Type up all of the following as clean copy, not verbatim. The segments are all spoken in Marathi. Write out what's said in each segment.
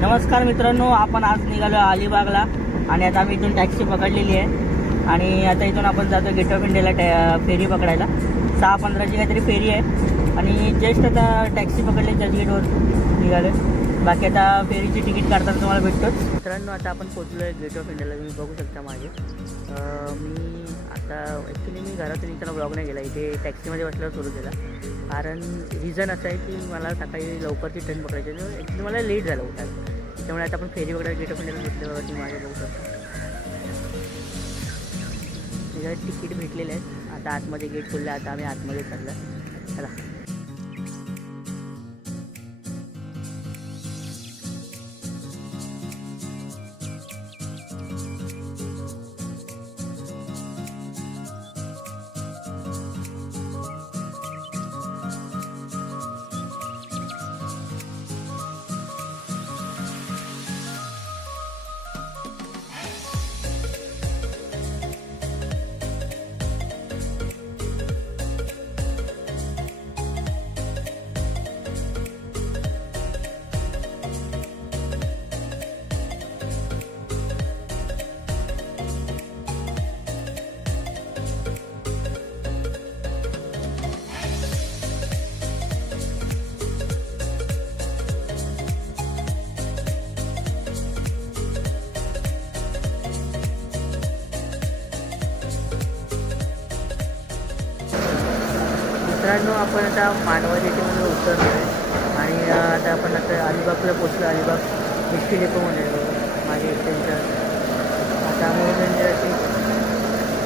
नमस्कार मित्रांनो, आपण आज निघालो अलिबागला आणि आता आम्ही इथून टॅक्सी पकडलेली आहे आणि आता इथून आपण जातो गेट ऑफ इंडियाला फेरी पकडायला। 6:15ची काहीतरी फेरी आहे आणि जस्ट आता टॅक्सी पकडली चर्चगेटवर निघालो। बाकी आता फेरीची तिकीट काढताना तुम्हाला भेटतोच। मित्रांनो आता आपण पोहोचलो आहे गेट ऑफ इंडियाला, तुम्ही बघू शकता मागे। मी आता ॲक्च्युली मी घरातून इथं ब्लॉग नाही गेला, इथे टॅक्सीमध्ये बसल्यावर सुरू केला। कारण रिझन असं आहे की मला सकाळी लवकरची ट्रेन पकडायची आहे, ॲक्च्युली मला लेट झालं उठायला। त्यामुळे आता आपण फेरी वगैरे गेट ऑफ इंडियाला घेतल्यावर तुम्ही माझ्या बघू शकता तिथे तिकीट भेटलेले आहेत। आता आतमध्ये गेट खोललं, आता आम्ही आतमध्ये चाललं। चला मित्रांनो आपण आता मानवा जेटीमध्ये उतरलो आहे आणि आता आपण आता अलिबागला पोचलो। अलिबाग एसटी डेपो म्हणून माझे त्यांचं आता आम्ही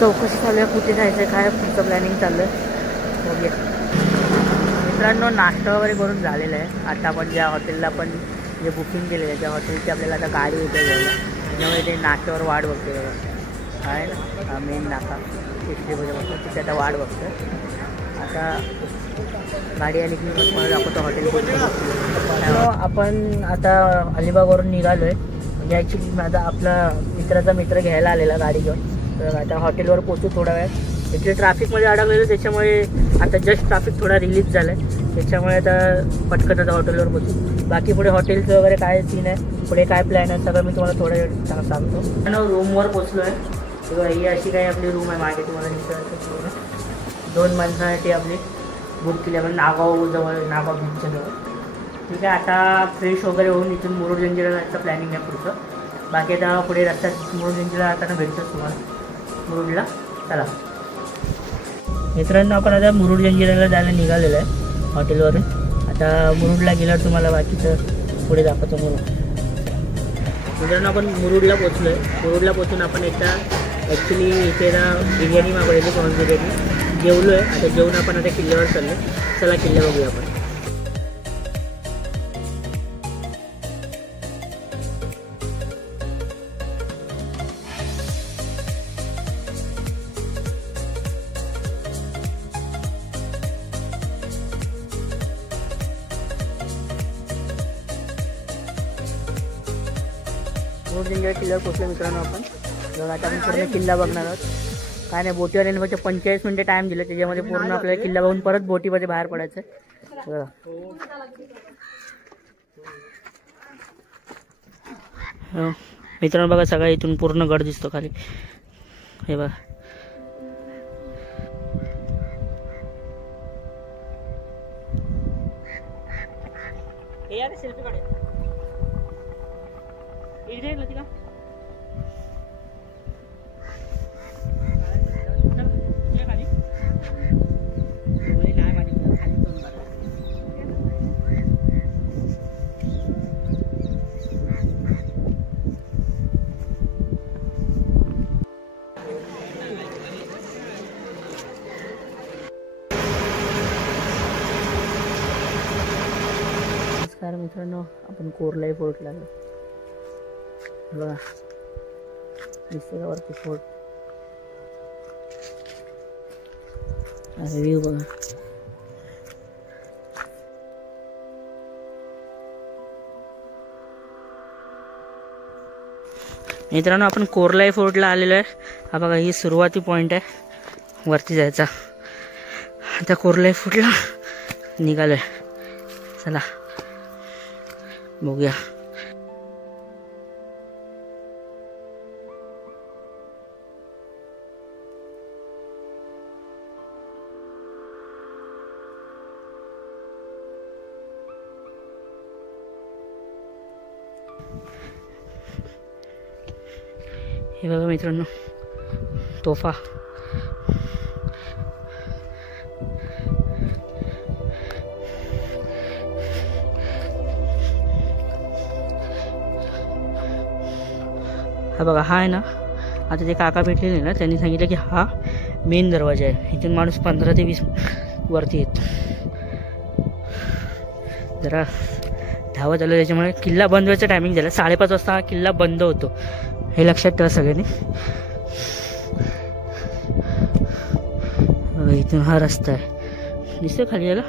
चौकशी चालू आहे, कुठे जायचं आहे, काय पुढचं प्लॅनिंग चाललं आहे बघूया। मित्रांनो नाश्ता वगैरे करून झालेलं आहे। आता आपण ज्या हॉटेलला पण जे बुकिंग केलेलं आहे त्या हॉटेलची आपल्याला आता गाडी होते घ्यायला, त्यामुळे ते नाश्त्यावर वाट बघते आहे ना, मेन नाका एसटी डेपोच्या बघतो तिथे आता वाट बघतो। आता गाडी आली की मग मला दाखवतो हॉटेल। आपण आता अलिबागवरून निघालो आहे, म्हणजे ॲक्च्युली माझा आपला मित्राचा मित्र घ्यायला आलेला गाडी घेऊन। तर आता हॉटेलवर पोचू थोडा वेळ। इथे ट्रॅफिकमध्ये अडकलेलं, त्याच्यामुळे आता जस्ट ट्रॅफिक थोडा रिलीज झालं आहे, त्याच्यामुळे आता पटकन आता हॉटेलवर पोचू। बाकी पुढे हॉटेलचं वगैरे काय सीन आहे, पुढे काय प्लॅन आहे, सगळं मी तुम्हाला थोडा वेळ सांगतो। रूमवर पोचलो आहे, तेव्हा ही अशी काही आपली रूम आहे मागे तुम्हाला दिसतं। 2 माणसांसाठी आपली बुक केली आपण नागाव जवळ, नागाव बीचच्या जवळ। ठीक आहे, आता फ्रेश वगैरे होऊन इथून मुरुड जंजिरा जायचं प्लॅनिंग आहे पुढचं। बाकी आता पुढे रस्त्यात मुरुड जंजिरा जाताना भेटतोच तुम्हाला मुरुडला। चला मित्रांनो आपण आता मुरुड जंजिराला जायला निघालेलं आहे हॉटेलवरून। आता मुरुडला गेल्यावर तुम्हाला बाकीचं पुढे दाखवतो। मित्रांनो आपण मुरुडला पोचलो आहे। मुरुडला पोचून आपण एकदा ॲक्च्युली इथे ना बिर्याणी मागवलेली, प्रॉन्स बिर्याणी जेवलो आहे। आता जेवून आपण आता किल्ल्यावर चाललो। चला किल्ला बघूया आपण। मुरुड जंजिरा किल्ल्यावर पोचलो मित्रांनो आपण। आता आपण पूर्ण किल्ला बघणार आहोत। काय नाही, बोटीवर येण्यापेक्षा 45 मिनिटं टाइम दिलं, त्याच्यामध्ये पूर्ण आपल्याला किल्ला बघून परत बोटीमध्ये बाहेर पडायचं आहे। मित्रांनो बघा, सगळं इथून पूर्ण गड दिसतो खाली, हे बघा। हे यार सेल्फी काढ इकडे का मित्रांनो आपण कोरलाई फोर्टला आलो बघा, दिसते का वरती फोर्ट, व्ह्यू बघा। मित्रांनो आपण कोरलाई फोर्टला आलेलो आहे। हा बघा ही सुरुवाती पॉइंट आहे वरती जायचा। आता कोरलाई फोर्टला निघालोय, चला बघूया। हे बघा मित्रांनो, तोफा. हा बघा, हा आहे ना, आता ते काका भेटलेले ना, त्यांनी सांगितलं की हा मेन दरवाजा आहे. इथून माणूस 15 ते 20 वरती येतो. जरा धावत आलं, त्याच्यामुळे किल्ला बंद व्हायचं टायमिंग झालं. 5:30 वाजता हा किल्ला बंद होतो, हे लक्षात ठेवा सगळ्यांनी. इथून हा रस्ता आहे, दिसतोय खाली याला.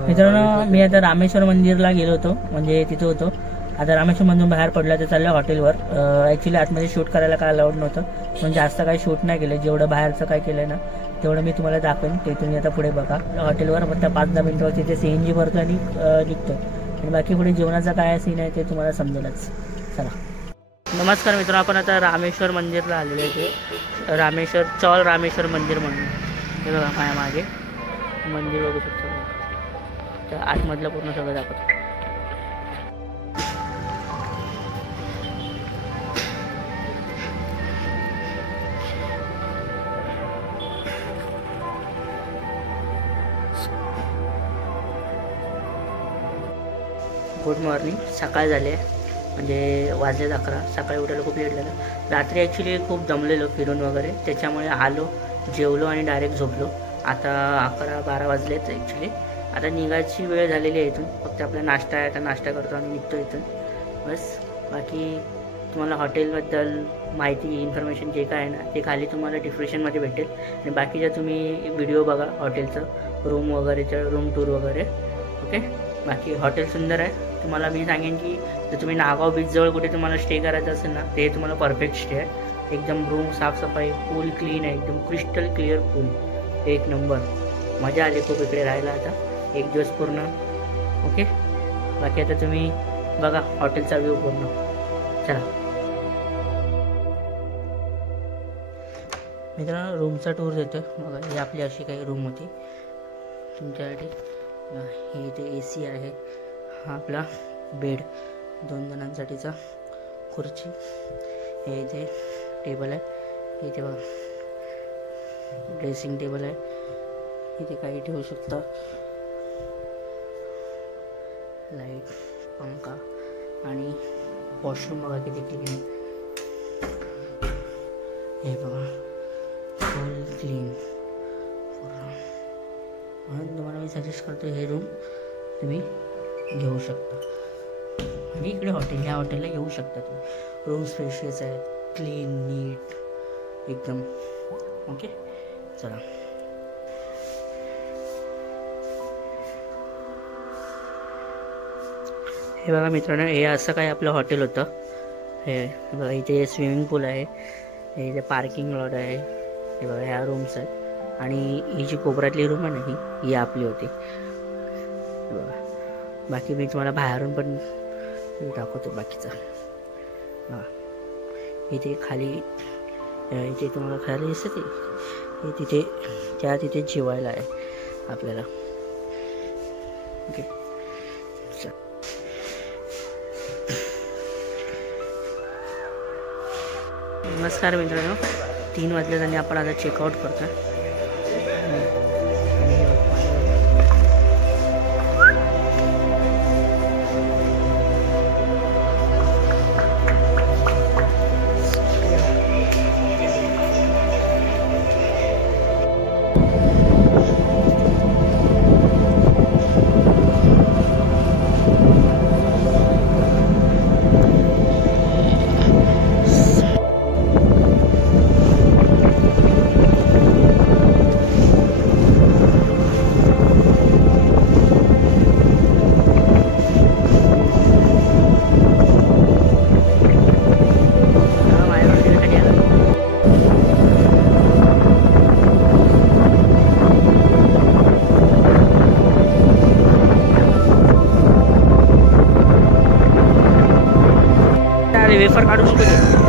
मित्रांनो, मी आता रामेश्वर मंदिरला गेलो होतो, म्हणजे तिथे होतो. आता रामेश्वर मंदिर बाहेर पडला तर चाललं हॉटेलवर. ॲक्च्युली आतमध्ये शूट करायला काय अलाउड नव्हतं, पण जास्त काही शूट नाही केलं. जेवढं बाहेरचं काय केलं ना, तेवढं मी तुम्हाला दाखवेन. ते तुम्ही आता पुढे बघा. हॉटेलवर फक्त 5-10 मिनिटावर तिथे CNG भरतो आणि निघतो. आणि बाकी पुढे जेवणाचा काय सीन आहे ते तुम्हाला समजेलच. चला. नमस्कार मित्रांनो, आपण आता रामेश्वर मंदिरला आलेलो आहे. ते रामेश्वर चौल रामेश्वर मंदिर म्हणून. हे बघा माझ्या मागे मंदिर बघू शकतो. तर आतमधलं पूर्ण सगळं दाखवतो. Good morning. सकाळ झाली आहे, म्हणजे वाजले 11. सकाळी उठायला खूप लेट झालं. रात्री ॲक्च्युली खूप दमलेलो फिरून वगैरे, त्याच्यामुळे आलो, जेवलो आणि डायरेक्ट झोपलो. आता 11-12 वाजलेत ॲक्च्युली. आता निघायची वेळ झालेली आहे. इथून फक्त आपला नाश्ता आहे, आता नाश्ता करतो आणि निघतो इथून, बस. बाकी तुम्हाला हॉटेलबद्दल माहिती, इन्फॉर्मेशन जे काय आहे ना, ते खाली तुम्हाला डिस्क्रिप्शनमध्ये भेटेल. आणि बाकीच्या तुम्ही व्हिडिओ बघा हॉटेलचं, रूम वगैरेचं, रूम टूर वगैरे. ओके. बाकी हॉटेल सुंदर आहे. तुम्हाला मी सांगेन की जर तुम्ही नागाव बीचजवळ कुठे तुम्हाला स्टे करायचं असेल ना, ते तुम्हाला परफेक्ट स्टे आहे. एकदम रूम साफसफाई, पूल क्लीन आहे, एकदम क्रिस्टल क्लिअर पूल, एक नंबर. मजा आली खूप इकडे राहायला आता 1 दिवस पूर्ण. ओके. बाकी आता तुम्ही बघा हॉटेलचा व्ह्यू पूर्ण. चला मित्रांनो, रूमचा टूर देतो. बघा, ही आपली अशी काही रूम होती तुमच्यासाठी. हे इथे AC आहे. हा आपला बेड, 2 जणांसाठीचा. खुर्ची, हे इथे टेबल आहे. इथे बघा ड्रेसिंग टेबल आहे. इथे काही ठेवू शकता. लाईट, पंखा आणि वॉशरूम बघा किती क्लीन. हे बघा फुल क्लीन. म्हणून तुम्हाला मी सजेस्ट करतो हे रूम तुम्ही घेऊ शकता. आणि इकडे ह्या हॉटेलला येऊ शकता तुम्ही. रूम स्पेशियस आहेत, क्लीन नीट एकदम. ओके चला. हे बघा मित्रांनो, हे असं काय आपलं हॉटेल होतं. हे बघा इथे स्विमिंग पूल आहे, हे इथे पार्किंग लॉट आहे. हे बघा ह्या रूम्स आहेत आणि ही जी कोपऱ्यातली रूम आहे ना ही आपली होती. बघा बाकी मी तुम्हाला बाहेरून पण दाखवतो बाकीचं. हां इथे खाली इथे तुम्हाला खाली दिसते हे तिथे जेवायला आहे आपल्याला. ओके नमस्कार मित्रांनो, 3 वाजले आणि आपण आता चेकआउट करतो. वेफर काढू शकतो.